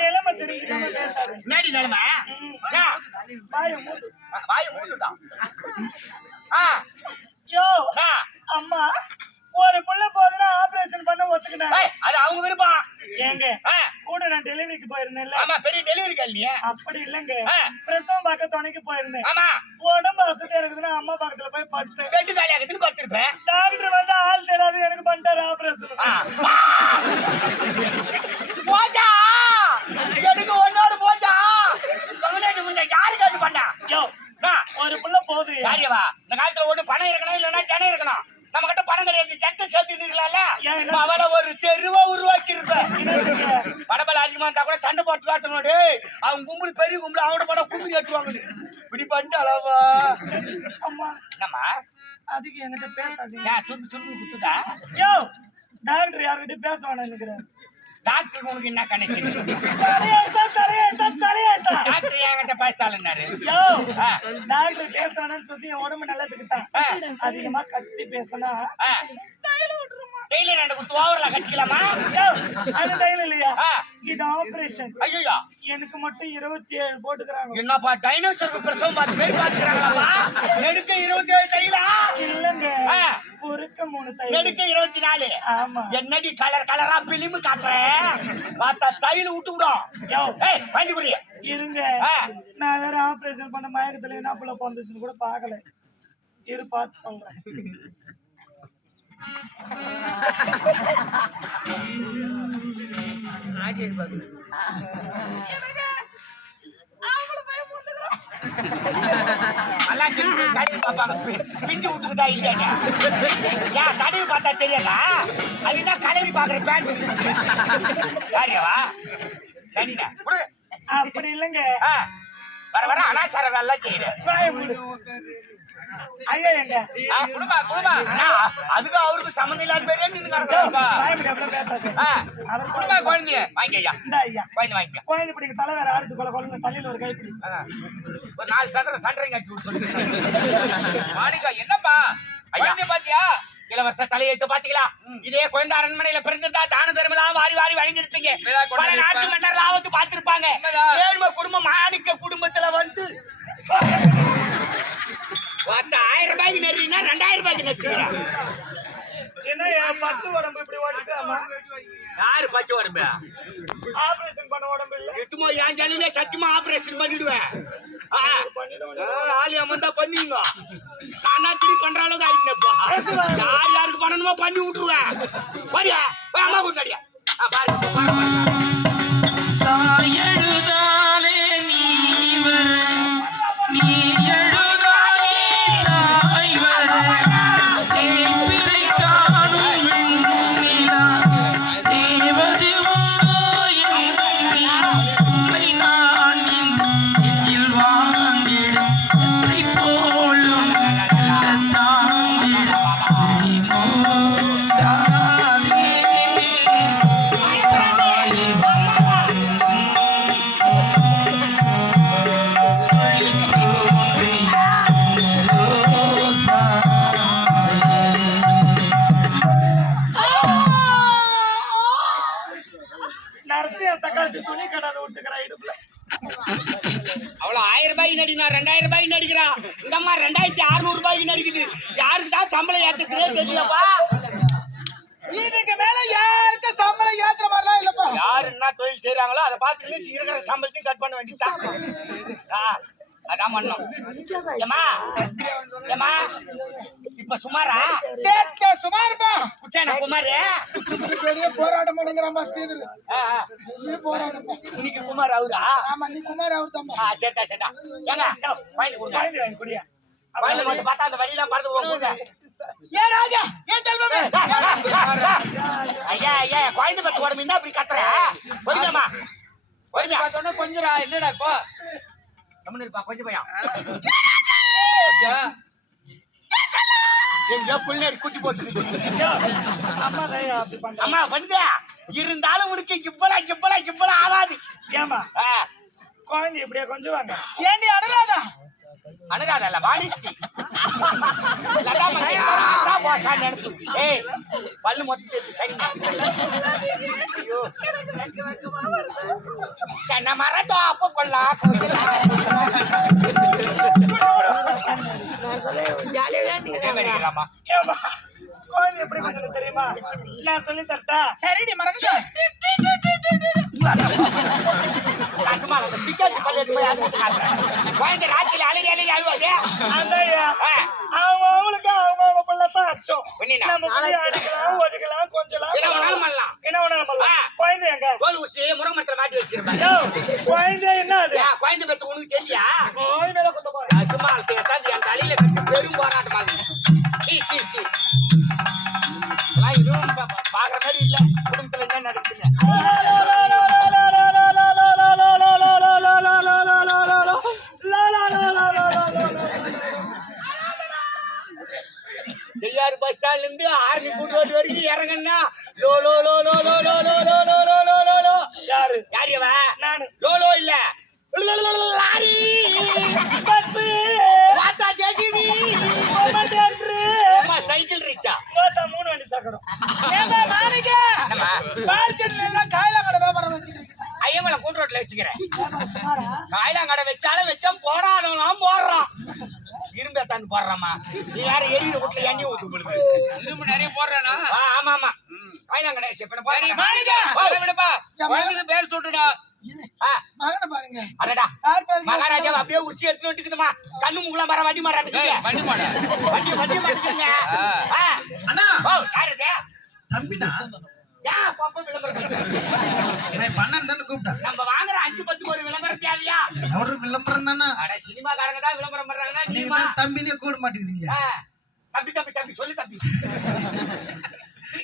நிலைமை தெரிஞ்சுக்காம பேசாது மேடி நிலைமை? வாய மூடு. வாய யோ. அம்மா ஒரு புள்ள போதுன்னா ஆபரேஷன் பண்ண ஒத்துக்கினாங்க ஏய், அது அவங்க விருப்பம். ஏங்க கூட நான் டெலிவரிக்கு போயிருந்தேன்ல. ஆமா பெரிய டெலிவரி கல்விய அப்படி இல்லைங்க. பிரசவம் பார்க்க துணைக்கு போயிருந்தேன். ஆமா. உடம்பு வசதியா இருக்குதுன்னா அம்மா பக்கத்துல போய் படுத்து பெட்டு காலியாகுதுன்னு படுத்திருப்பேன் டாக்டர் வந்து ஆள் தெரியாது எனக்கு பண்ணிட்டாரு ஆபரேஷன் ஆ. போச்சா எனக்கு ஒன்னோடு போச்சா கம்யூனிட்டி முன்ன யாரு கேட்டு பண்ணா யோ ஆ, ஒரு புள்ள போகுது யாரியவா இந்த காலத்துல ஒண்ணு பணம் இருக்கணும் இல்லைன்னா ஜனம் இருக்கணும் நம்ம கிட்ட பணம் கிடையாது சட்டை சேர்த்து இருக்கலாம்ல ஏன் என்ன? அவளை ஒரு தெருவா உருவாக்கி இருப்பேன் என்னதுங்க? படபல அதிகமா இருந்தா கூட சண்டை போட்டு காட்டணும் டேய் அவங்க கும்பல் பெரிய கும்பல் அவட படம் கும்பல் கட்டுவாங்க இப்படி பண்ணிட்டு அளவா அம்மா என்னம்மா அதுக்கு என்கிட்ட பேசாதீங்க. சுட்டு சுட்டு குத்துதா யோ டாக்டர் யார்கிட்ட பேச வேணாம் நினைக்கிறேன். டாக்டருக்கு உனக்கு என்ன கனெக்ஷன் தலையெழுத்தா தலையெழுத்தா தலையெழுத்தா டாக்டர் என்கிட்ட பேசிட்டாலுன்னாரு யோ. டாக்டர் பேச வேணாம்னு சொல்லி என் உடம்பு நல்லதுக்கு தான். அதிகமா கத்தி பேசினா ஆ. டெய்லி ரெண்டு குத்து ஓவர்ல கடிச்சிக்கலாமா? யோ அது தையல் இல்லையா. இது ஆபரேஷன் ஐயோ எனக்கு மட்டும் இருபத்தி ஏழு போட்டுக்கிறாங்க. என்னப்பா டைனோசருக்கு பிரசவம் பார்த்து பேர் பார்த்துக்கிறாங்களாப்பா நெடுக்க இருபத்தி ஏழு தைலா? இல்லங்க. ஆ. குறுக்க மூணு தையல் நெடுக்க இருபத்தி நாலு. ஆமா. என்னடி கலர் கலரா பிலிம் காட்டுறேன் பார்த்தா தையல் விட்டு விடும் ஏய் வாங்கி புரிய இருங்க. நான் வேற ஆபரேஷன் பண்ண மயக்கத்துல என்ன புள்ள பிறந்துச்சுன்னு கூட பார்க்கல. இரு பார்த்து சொல்றேன். பிஞ்சு விட்டுக்குதா இல்லையா ஏன் தடவி பார்த்தா தெரியாதா அது என்ன கலவி பார்க்குற பேண்ட் யாரியவா சரிண்ணா அப்படி இல்லைங்க. வர வர அனாசார வேலை செய்யுது. அதுக்கு அவருக்கு சம்மந்தம் இல்லாத பேரே நின்று கிடக்குறாப்பா வாய மூடி அப்படியே பேசாது ஆ, அவர் குடுமா குழந்தைய. வாங்கிக்க ஐயா. இந்த ஐயா. குழந்தை வாங்கிக்க குழந்தை பிடிக்க தலை வேற ஆடுது கொலை குழந்தை தலையில ஒரு கைப்பிடி. ஒரு நாலு சதுரம் சண்டரைங்க மாணிக்கா என்னப்பா. குழந்தை பாத்தியா? இளவரச தலையெழுத்து பாத்தீங்களா? இதே குழந்தை அரண்மனையில பிறந்திருந்தா தான தர்மலாம் வாரி வாரி வழங்கியிருப்பீங்க. விழா பல நாட்டு இருப்பேன். மன்னர் ஆபத்து பார்த்திருப்பாங்க. உண்மைதான். ஏழ்மை குடும்பம் மாணிக்க குடும்பத்துல வந்து பத்து ஆயிரம் நெறினா ரெண்டாயிரம் ரூபாய்க்கு நெரிச்சுக்கிறா என்ன என் பச்சை உடம்பு இப்படி ஓடிக்காமா யாரு பச்சை உடம்பு? ஆபரேஷன் பண்ண உடம்பு இல்ல. எட்டுமோ என் ஜல்லிலே சத்தியமா ஆபரேஷன் பண்ணிடுவேன். ஆளு அமர்ந்தா பண்ணீங்க நானா திருப்பி பண்ற அளவுக்கு ஆயிட்டேன்ப்பா யார் யாருக்கு பண்ணணுமோ பண்ணி விட்டுருவேன். பாரியா போய் அம்மா கூட்டாடியா பாரு. பாரு, நீ நான் ரெண்டாயிரம் ரூபாய்க்கு நடிக்கிறான் இந்த அம்மா ரெண்டாயிரத்தி அறுநூறு ரூபாய்க்கு நடிக்குது. யாருக்கு தான் சம்பளம் ஏத்துக்கிறே தெரியலப்பா. இதுக்கு மேல யாருக்கு சம்பளம் ஏத்துற மாதிரிலாம் இல்லப்பா. யார் என்ன தொழில் செய்யறாங்களோ அதை பார்த்து இருக்கிற சம்பளத்தையும் கட் பண்ண வேண்டியதுதான் அதான் பண்ணோம் ஏமா ஏமா இப்ப சுமாரா? சேர்த்த சுமார்ப்பா குச்சானா குமார்? பெரிய போராட்டம் பண்ணுங்கிறாமா ஸ்ரீதர். பெரிய போராட்டம். இன்னைக்கு குமார் அவரா? ஆமா நீ குமார் அவர் தான் ஆ சரிடா சரிடா ஏங்க வாங்கி கொடுங்க. குடியா. வாங்கி வந்து பார்த்தா அந்த வழியெல்லாம் பறந்து போகும்போது ஏ ராஜா ஏன் செல்வமே? ஐயா ஐயா குழந்தை பத்து உடம்பு என்ன அப்படி கத்துற? பொறுமையாமா பொறுமையா. பார்த்தோன்னா கொஞ்சரா என்னடா இப்போ? கம்முன்னு இருப்பா கொஞ்சம் பையன் கொஞ்சம். எங்கேயோ குட்டி போட்டு அம்மா வந்து இருந்தாலும் உனக்கு கிப்பலா கிப்பலா கிப்பலா ஆகாது. ஏமா குழந்தை இப்படியே கொஞ்சம் வாங்க ஏண்டி அனுராதா அனுராதா இல்ல நினைப்பு. ஏய் பல்லு மொத்தம் ஐயோ. தென்னை மரத்தோ அப்ப கொள்ளா. கோயில் எப்படி பண்ணுறது தெரியுமா? நான் சொல்லி தரட்டா? சரிடி மறக்கல அவங்க அவங்களுக்கு அவங்க நம்ம அடிக்கலாம் ஒதுக்கலாம் கொஞ்சலாம். என்ன வேணாலும் பண்ணலாம். என்ன வேணாலும் பண்ணலாம். குழந்தை எங்க? கோல் ஊசி முருங்கமரத்துல மாட்டி வச்சிருப்பாங்க யோ, குழந்தை என்ன அது? குழந்தை பெத்து உனக்கு தெரியா? குழந்தை மேல குத்த போறேன் கசுமா கேட்டாது என் தலையில கட்டி பெரும் போராட்டமாக சீ சீ சீ. பாக்குற மாதிரி இல்ல. கிடக்கணும் பால் செடியில எல்லாம் காயலாங்கடை வியாபாரம் வச்சுக்கிறீங்க. ஐயமலை கூட்டு ரோட்ல வச்சுக்கிறேன். காயலாங்கடை வச்சாலும் வச்சா போராடலாம் போடுறான். இரும்பு தந்து போடுறாமா நீ வேற எரியிற வீட்டுல எண்ணெய் ஊத்து போடுது இரும்பு நிறைய போடுறேனா? ஆமா ஆமா காயலாங்கடை செப்பன பேர் சொல்றா மகனை பாருங்க. அடடா. யார் பாருங்க? மகாராஜா அப்படியே உச்சி எடுத்து வந்துக்குதுமா கண்ணு முகலாம் வர வண்டி ஏய், வண்டி மாடா. வண்டி வண்டி மாட்டுக்குங்க ஆ. அண்ணா. ஓ யாரு இது? தம்பிடா பாப்பா விளம்பரம்? நான் பண்ணன் தானே நம்ம வாங்குற அஞ்சு பத்துக்கு ஒரு விளம்பரம் தேவையா? ஒரு விளம்பரம் தானே. அட சினிமாக்காரங்க தான் விளம்பரம் பண்றாங்கன்னா நீங்க தம்பினே கூட மாட்டேங்கிறீங்க. ஆ, தம்பி தம்பி தம்பி சொல்லு தம்பி.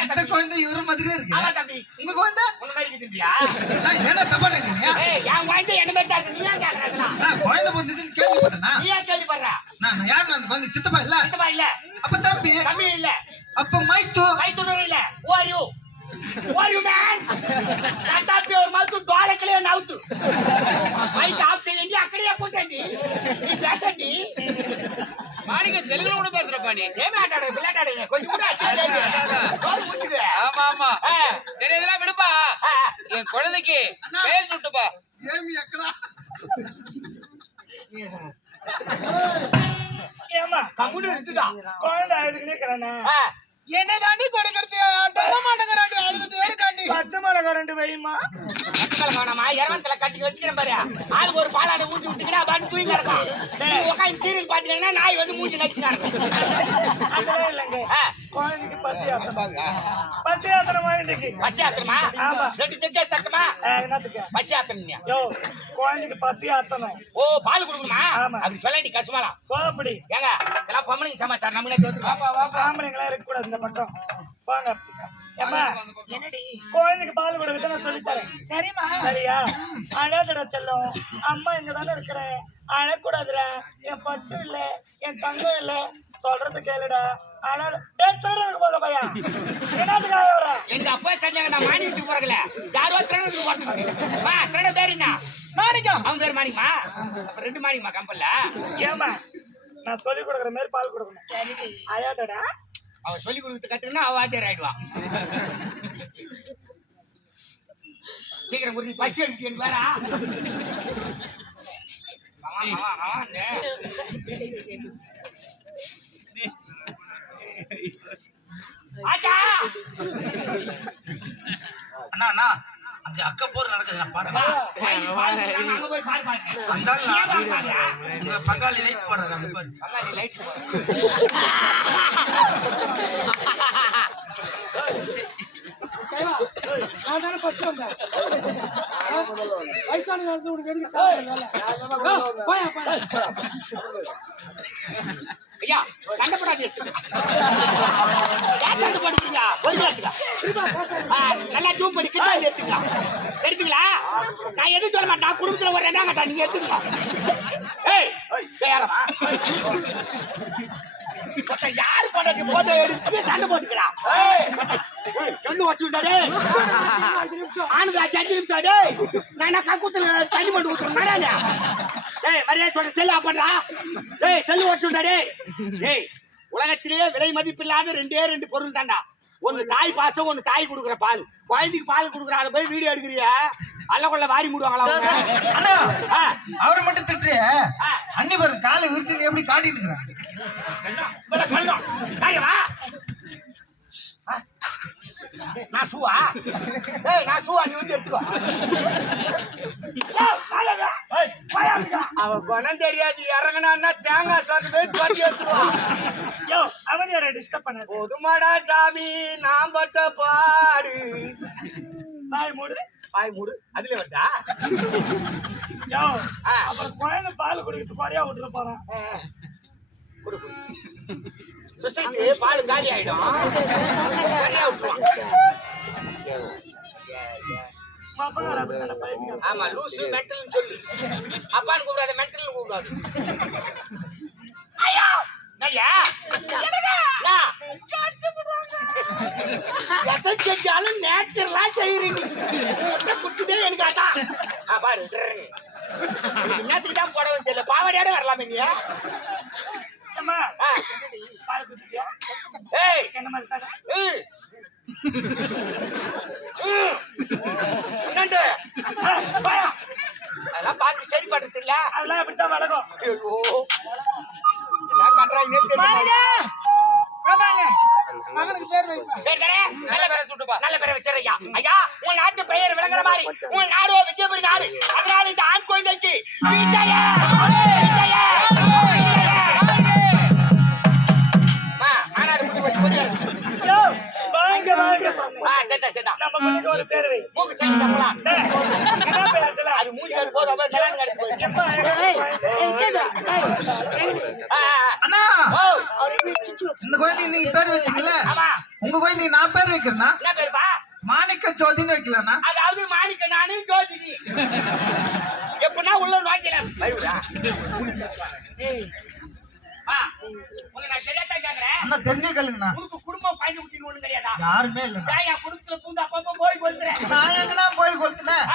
இந்த தம்பி குழந்தை இவர மாதிரியே இருக்கு ஆமா தம்பி உங்க குழந்தை உன்ன மாதிரி இருக்குது தம்பியா நான் என்ன தப்பா நினைக்கிறீங்க ஏய் என் குழந்தை என்ன மாதிரி தான் இருக்கு நீ ஏன் கேக்குறா நான் குழந்தை பிறந்ததுன்னு கேள்விப்பட்டேனா நீ ஏன் கேள்விப்படுற நான் நான் யார் அந்த குழந்தை சித்தப்பா இல்ல சித்தப்பா இல்ல அப்ப தம்பி தம்பி இல்ல அப்ப மைத்து கைத்துணர் இல்ல who are you who are you man shut up your mouth డోలకలే నవ్వుతూ మైక్ ఆఫ్ చేయండి అక్కడే కూర్చోండి నీ పేషండి மாணிக்க தெலுங்குல கூட பேசுறப்பா நீ? ஏமாட்டாடு பிள்ளாட்டாடுங்க கொஞ்சம் கூட ஆமா ஆமா. சரி இதெல்லாம் விடுப்பா. என் குழந்தைக்கு பேர் சுட்டுப்பா. ஏமி எக்கடா. ஏமா கம்முன்னு இருந்துட்டான் குழந்தை அழுதுக்கிட்டே இருக்கிறானே என்ன தாண்டி கொடுக்கறது சொல்ல மாட்டேங்கிறாண்டி அழுதுட்டு இருக்காண்டி பச்சை மிளகா ரெண்டு வைமா வேணாமா இரவத்துல கட்டி வச்சுக்கிறேன் பாரு. ஆளுக்கு ஒரு பாலாடை ஊத்தி விட்டுக்கினா பாட்டு தூங்கி கிடக்கும். உட்காந்து சீரியல் பாத்தீங்கன்னா நாய் வந்து மூஞ்சி நடக்கும் அதெல்லாம் இல்லைங்க. குழந்தைக்கு பசி பசி ஆத்தணும் குழந்தைக்கு பசி ஆத்தணுமா ஆமா. ரெண்டு செக்கே தட்டுமா? என்னத்துக்கு? பசி ஆத்தணும்யா யோ குழந்தைக்கு பசி ஆத்தணும். ஓ பால் கொடுக்கணுமா? ஆமா. அப்படி சொல்லாடி கசுமாலாம் கோபப்படி ஏங்க இதெல்லாம் பொம்பளைங்க சமாச்சாரம். நம்மளே ஆம்பளைங்களா இருக்க கூடாது இந்த பக்கம். வாங்க. குழந்தைக்கு பால் கொடுக்க நான் சொல்லி தரேன் சரிம்மா. சரியா? அழாதடா செல்லம். அம்மா இங்க தானே இருக்கிறேன் அழக்கூடாதுடா. என் பட்டு இல்ல என் தங்கம் இல்ல. சொல்றது கேளுடா. டேய், திருடனுக்கு போக பையன். என்னதுக்காக வர எங்க அப்பா செஞ்சாங்க நான் மாணி வீட்டுக்கு போறல யாரோ திருடனுக்கு போறதுக்கு மா திருட பேர் என்ன? மாணிக்கம். அவன் பேர் மாணிக்கமா? அப்ப ரெண்டு மாணிக்கமா கம்பல்ல? ஏமா நான் சொல்லி கொடுக்குற மாதிரி பால் கொடுக்கணும். சரி. அழாதடா அவன் சொல்லி கொடுத்து கத்துனா அவ வாத்தியார் ஆயிடுவான் சீக்கிரம் ஒரு பசி எடுத்து வேறா அவன், அவன், அவன். ஆச்சா அண்ணா அண்ணா அங்க அக்க போர் நடக்குது உங்க பங்காளி லைட் போடுறாரு பங்காளி லைட் வயசான காலத்துல ஐயா சண்டை போடாது ஏன் சண்டை போடுறீங்க? ஒரு நல்லா ஜூம் பண்ணி கிட்ட வந்து எடுத்துக்கலாம் எடுத்துங்களா நான் எதுவும் சொல்ல மாட்டேன். குடும்பத்தில் குடும்பத்துல ஒரு என்ன தான் நீங்க எடுத்துக்கலாம் ஏய் யாரு போட்டு போட்டோ எடுத்து சண்டை போட்டுக்கிறான் ஓச்சுடா டேய். ஆனுதா அஞ்சு நிமிஷம் டேய். நான் என்ன கக்கூத்துல தண்ணி மட்டும் ஊத்துறேன் ஏய் மரியாதை சொல்ற செல்லு ஆப்படா டேய் செல்லு ஓச்சுடா டேய் டேய் உலகத்திலேயே விலை மதிப்பில்லாத ரெண்டே ரெண்டு பொருள் தான்டா ஒன்னு தாய் பாசம் ஒன்னு தாய் கொடுக்குற பால். குழந்தைக்கு பால் கொடுக்குற அதை போய் வீடியோ எடுக்கிறியா? அல்ல கொள்ள வாரி மூடுவாங்களா அவங்க? அண்ணா ஆ, அவரை மட்டும் திட்டுறிய. அன்னி பாரு காலை விரிச்சு எப்படி காட்டிட்டு இருக்கிறான் இவ்வளவு சொல்லணும். டேய், வா. ஆ. நான் ஷூவா ஏய் நான் ஷூவா நீ வந்து எடுத்துக்கோ அவ குணம் தெரியாது இறங்கினா தேங்காய் சாப்பிட்டு போய் துவட்டி எடுத்துருவான் யோ அவன் யாரை டிஸ்டர்ப் பண்ணாது பொதுமடா சாமி நான் பட்ட பாடு பாய் மூடு பாய் மூடு அதுல வந்தா யோ. அப்புறம் குழந்தை பால் குடிக்கிறது குறையா விட்டுற போறான் கொடு கொடு சொசைட்டி பால் காலி ஆயிடும். நிறையா விட்டுருவான். ஆமா லூசு மென்டல் சொல்லு. அப்பான்னு கூப்பிடாத மென்டல் கூப்பிடாது ஐயோ நடியா எதை செஞ்சாலும் நேச்சுரலா செய்யறீங்க குடிச்சுதே எனக்கு அதான் ஆ பாரு ட்ரன்னு. இதுக்கு என்னத்துக்கு தான் போட தெரியல பாவாடியோட வரலாமே நீ அம்மா ஆ. பால் குடிச்சியா ஏய் என்ன மாதிரி தானே ஏய். ம். என்னண்டு பாயா அதெல்லாம் பார்த்து சரி பண்றது இல்ல அதெல்லாம் அப்படித்தான் வளரும் ஐயோ என்ன பண்றாங்கன்னே தெரியல மகனுக்கு பேர் வைப்பா. பேர் தானே? நல்ல பேரை சுட்டுப்பா. நல்ல பேரை வச்சிருக்கா ஐயா உன் நாட்டு பெயர் விளங்குற மாதிரி. உன் நாடோ விஜயபுரி நாடு. அதனால இந்த ஆண் குழந்தைக்கு விஜய. விஜய. ஒரு பேர் வை. மூக்கு சளி தப்பலாம். இந்த குழந்தைக்கு நீங்க பேர் வச்சீங்கல்ல. உங்க குழந்தைக்கு நான் பேர் வைக்கிறேன்னா? மாணிக்க ஜோதின்னு வைக்கலண்ணா. அதாவது மாணிக்க நானு ஜோதினி. எப்படின்னா உள்ள வாங்கிக்கலாம் யாருமே என் குடும்பத்துல பூந்து அப்பப்போ போய் கொளுத்துறேன்? நான் எங்கண்ணா போய் கொளுத்துனேன்?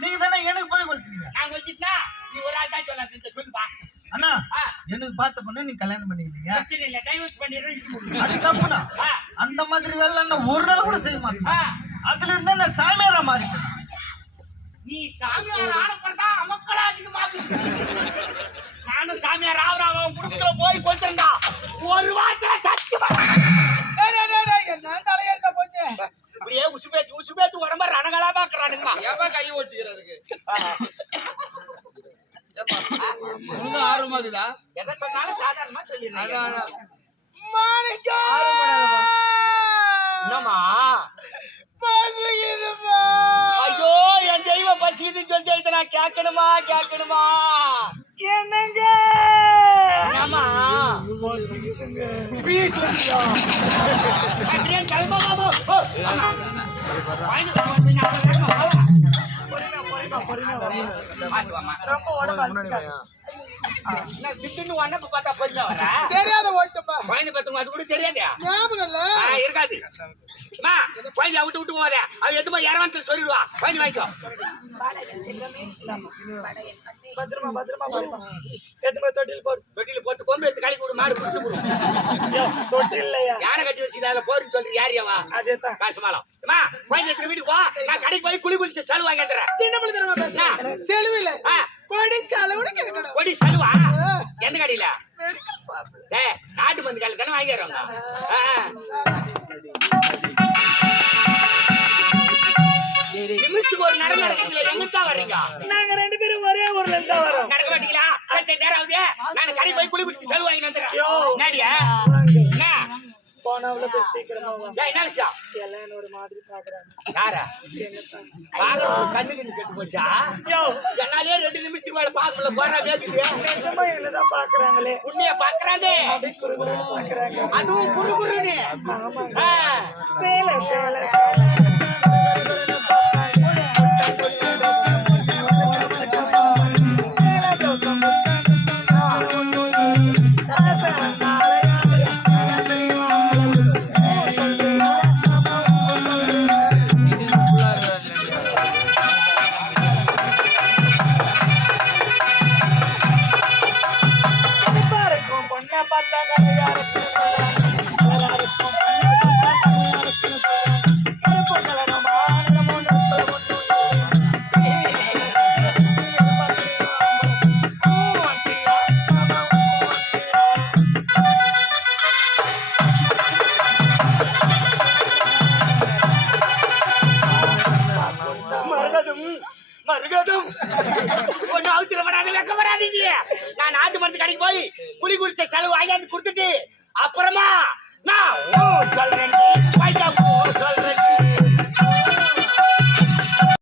நீங்க தானே எனக்கு போய் கொளுத்துனீங்க நான் கொளுத்திட்டா நீ ஒரு ஆள் தான் சொல்ல சொல்லுப்பா அண்ணா ஆ. எனக்கு பார்த்த பொண்ணு நீ கல்யாணம் பண்ணிக்கிறீங்க பிரச்சனை இல்லை டைவர்ஸ் பண்ணிடுறேன் அது தப்புண்ணா. ஆ, அந்த மாதிரி வேலை நான் ஒரு நாள் கூட செய்ய மாட்டேன். அதுல இருந்தா நான் சாமியாரா மாறிட்டேன். நீ சாமியார் ஆனப்பறதா அமக்களா அதிகமாகுது நானும் சாமியார் ஆவராவ குடும்பத்துல போய் கொளுத்துறேன்டா ஒரு வாரத்துல சத்தியமா என்ன தலையெடுத்த போச்சு. இப்படியே உசு பேத்து உசு பேத்து உடம்ப ரணங்களா பாக்குறானுங்க ஏப்பா கை ஓட்டிக்கிறதுக்கு உனக்கு ஆர்வமாக்குதா எதை சொன்னாலும் சாதாரணமா சொல்லிடுறேன் என்னம்மா? ஐயோ என் தெய்வம் பசிக்குதுன்னு சொல்லி நான் கேட்கணுமா? கேட்கணுமா? என்னங்க? ஆமா. தெரியாத ஓட்டுப்பா. குழந்தை பத்தவங்க அது கூட தெரியாதே ஞாபகம் இல்ல. ஆ, இருக்காது. அம்மா குழந்தைய விட்டு விட்டு போதே அவ எட்டு போய் இறவான்னு சொல்லிடுவா? குழந்தை வாங்கிக்கோ. பத்திரமா பத்திரமா போய் தொட்டில் போடு. தொட்டில போட்டு கொம்பு எடுத்து கழி போடு மாடு குடிச்சு போடும் தொட்டில் யானை கட்டி வச்சுக்கிது அதில் போருன்னு சொல்லிட்டு யாரியாவா காசு மாலம் அம்மா குழந்தை எடுத்து வீட்டுக்கு போ. நான் கடைக்கு போய் குளி குளிச்சு செலவு வாங்கி சின்ன பிள்ளை தரமா பேசுறேன் செலவில்ல ஆ, கொடி செலவுன்னு கேட்கணும் கொடி செலவா? எந்த கடையில? நாட்டு மருந்து கடையில் தானே நாங்க ரெண்டு பேரும் ஒரே ஊர்ல இருந்து வரோம். நடக்க மாட்டீங்களா? சரி சரி நேரம் ஆகுது. நான் கடைக்கு போய் குளி குளிச்சு செலவு வாங்கி வந்துடுறேன். நாடியா. என்ன? போனவள போய் சீக்கிரமா என்ன விஷயம்? எல்லாம் மாதிரி பாக்குறாங்க. யாரா? பாக்குறது கண்ணு கெட்டு போச்சா? யோ. என்னாலே ரெண்டு நிமிஷத்துக்கு மேல பாக்கல போறா வேகுது. நிஜமா என்னதான் பாக்குறாங்களே? உன்னைய பாக்குறாங்க அப்படி குறுகுறுன்னு பாக்குறாங்க. அதுவும் குறு குருன்னு ஆமாங்க. ஆ. சேலை சேலை சேலை.